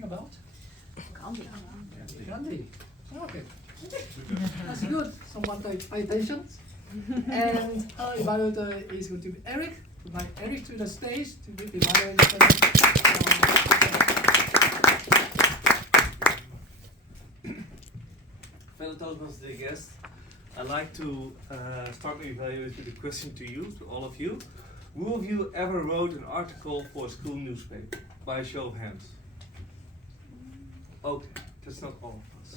talking about? Gandhi. Gandhi. Okay. That's good. Someone pay attention. And our evaluator is going to be Erik. Invite Erik to the stage to give the evaluation. Fellow Toastmaster guests, I'd like to start my evaluation with a question to you, to all of you. Who of you ever wrote an article for a school newspaper? By a show of hands. Okay, that's not all of us.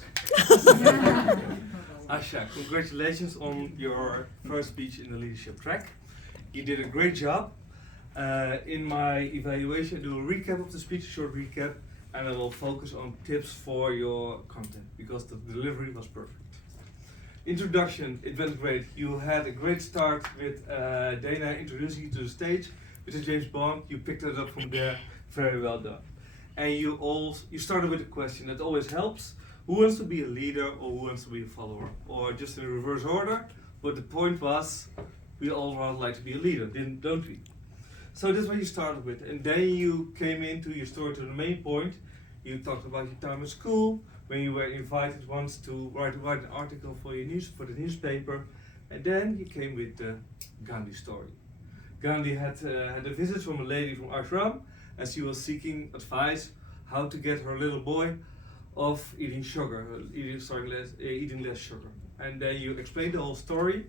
Asha, congratulations on your first speech in the leadership track. You did a great job. In my evaluation, I do a recap of the speech, a short recap, and I will focus on tips for your content because the delivery was perfect. Introduction, it went great. You had a great start with Dana introducing you to the stage with the James Bond. You picked it up from there, very well done. And you started with a question that always helps. Who wants to be a leader or who wants to be a follower? Or just in reverse order, but the point was, we all would like to be a leader, don't we? So that's what you started with. And then you came into your story to the main point. You talked about your time at school, when you were invited once to write an article for the newspaper, and then you came with the Gandhi story. Gandhi had a visit from a lady from Ashram, and she was seeking advice how to get her little boy off eating sugar, eating less sugar. And then you explained the whole story,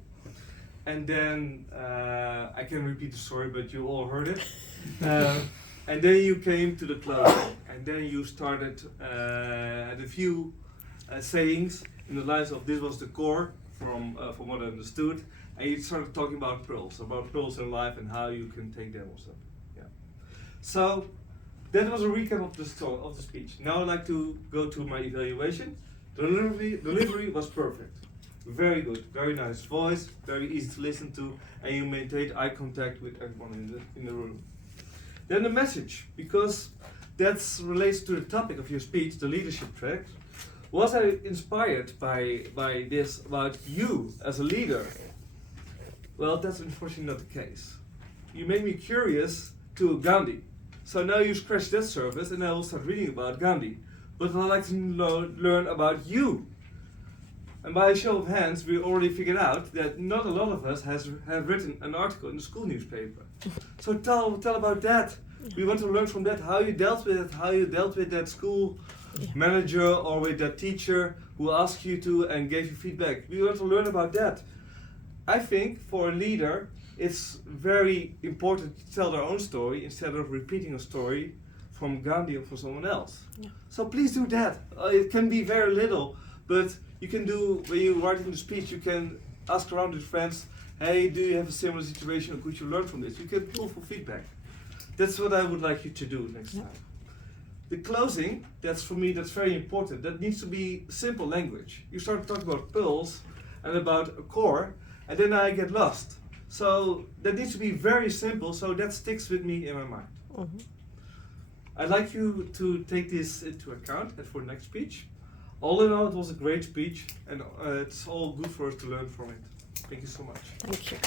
and then I can repeat the story, but you all heard it. And then you came to the closing, and then you started had a few sayings in the lines of this was the core from what I understood, and you started talking about pearls in life and how you can take them also. Yeah. So that was a recap of the speech. Now I'd like to go to my evaluation. Delivery was perfect. Very good, very nice voice, very easy to listen to, and you maintained eye contact with everyone in the room. Then the message, because that relates to the topic of your speech, the leadership track. Was I inspired by this about you as a leader? Well, that's unfortunately not the case. You made me curious to Gandhi. So now you scratch that surface and I will start reading about Gandhi. But I'd like to learn about you. And by a show of hands, we already figured out that not a lot of us have written an article in the school newspaper. So tell about that. We want to learn from that how you dealt with it, how you dealt with that school manager or with that teacher who asked you to and gave you feedback. We want to learn about that. I think for a leader, it's very important to tell their own story instead of repeating a story from Gandhi or from someone else. Yeah. So please do that. It can be very little, but you can do, when you write in the speech, you can ask around with friends, hey, do you have a similar situation or could you learn from this? You can pull for feedback. That's what I would like you to do next time. The closing, that's for me, that's very important. That needs to be simple language. You start talking about pearls and about a core, and then I get lost. So that needs to be very simple, so that sticks with me in my mind. Mm-hmm. I'd like you to take this into account and for the next speech. All in all, it was a great speech, and it's all good for us to learn from it. Thank you so much. Thank you.